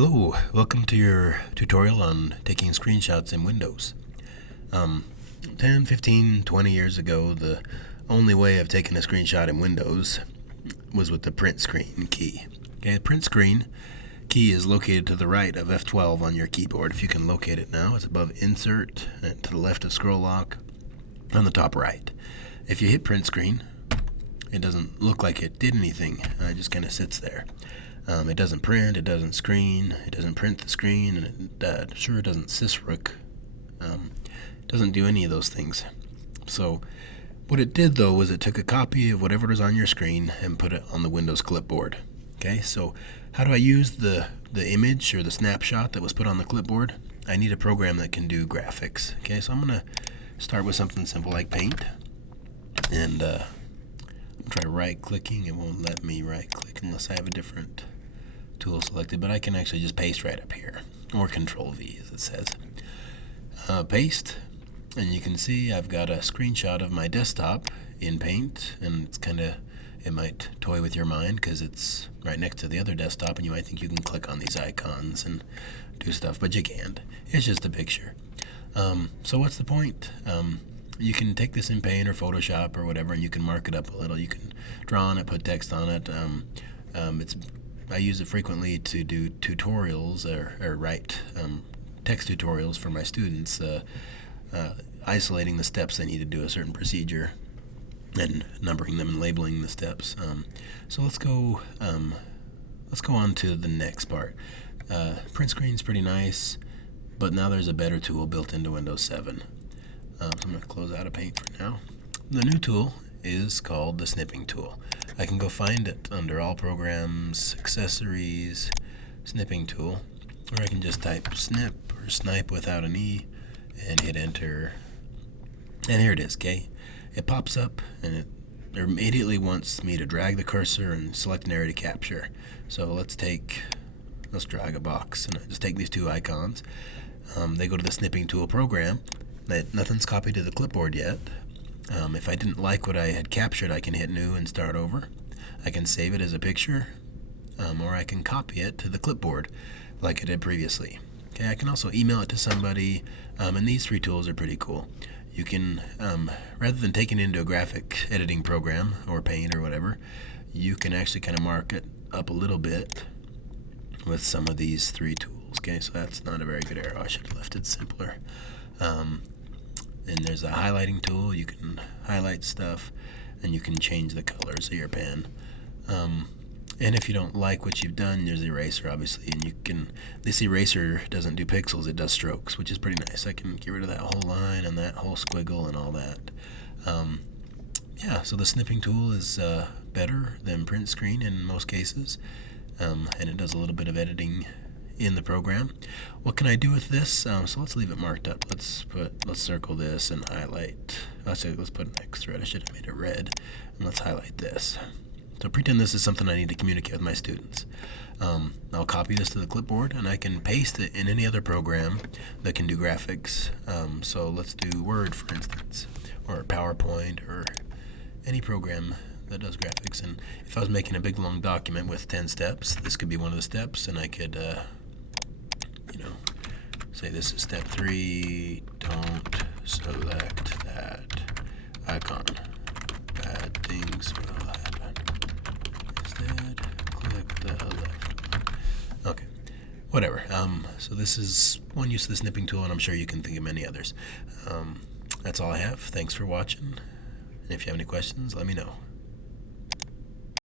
Hello, welcome to your tutorial on taking screenshots in Windows. 10, 15, 20 years ago, the only way of taking a screenshot in Windows was with the print screen key. Okay, the print screen key is located to the right of F12 on your keyboard. If you can locate it now, it's above Insert and to the left of Scroll Lock on the top right. If you hit print screen, it doesn't look like it did anything. It just kind of sits there. It doesn't print, it doesn't screen, it doesn't print the screen, and it sure doesn't sysrook. It doesn't do any of those things. So what it did though was it took a copy of whatever was on your screen and put it on the Windows clipboard. Okay, so how do I use the image or the snapshot that was put on the clipboard? I need a program that can do graphics. Okay, so I'm going to start with something simple like Paint, and I'm try right-clicking. It won't let me right-click unless I have a different tool selected, but I can actually just paste right up here, or Control-V as it says. Paste, and you can see I've got a screenshot of my desktop in Paint, and it's it might toy with your mind because it's right next to the other desktop, and you might think you can click on these icons and do stuff, but you can't. It's just a picture. So what's the point? You can take this in Paint or Photoshop or whatever, and you can mark it up a little. You can draw on it, put text on it. I use it frequently to do tutorials or write text tutorials for my students, isolating the steps they need to do a certain procedure and numbering them and labeling the steps. So let's go on to the next part. Print screen's pretty nice, but now there's a better tool built into Windows 7. So I'm going to close out of Paint for now. The new tool is called the Snipping tool. I can go find it under All Programs, Accessories, Snipping tool, or I can just type Snip or Snipe without an E and hit Enter. And here it is, okay? It pops up and it immediately wants me to drag the cursor and select an area to capture. So let's drag a box and I just take these two icons. They go to the Snipping tool program. Nothing's copied to the clipboard yet. If I didn't like what I had captured, I can hit New and start over. I can save it as a picture, or I can copy it to the clipboard like I did previously. Okay, I can also email it to somebody, and these three tools are pretty cool. You can, rather than taking it into a graphic editing program or Paint or whatever, you can actually kind of mark it up a little bit with some of these three tools. Okay, so that's not a very good arrow. I should have left it simpler. And there's a highlighting tool. You can highlight stuff, and you can change the colors of your pen. And if you don't like what you've done, there's eraser, obviously, and this eraser doesn't do pixels, it does strokes, which is pretty nice. I can get rid of that whole line and that whole squiggle and all that. Yeah, so the Snipping tool is better than print screen in most cases, and it does a little bit of editing in the program. What can I do with this? So let's leave it marked up. Let's circle this and highlight. Let's put an X through it. I should have made it red. And let's highlight this. So pretend this is something I need to communicate with my students. I'll copy this to the clipboard and I can paste it in any other program that can do graphics. So let's do Word, for instance, or PowerPoint, or any program that does graphics. And if I was making a big long document with 10 steps, this could be one of the steps, and I could say this is step 3, don't select that icon. Bad things will happen. Instead, click the left one. Okay, whatever. So this is one use of the Snipping tool, and I'm sure you can think of many others. That's all I have. Thanks for watching. And if you have any questions, let me know.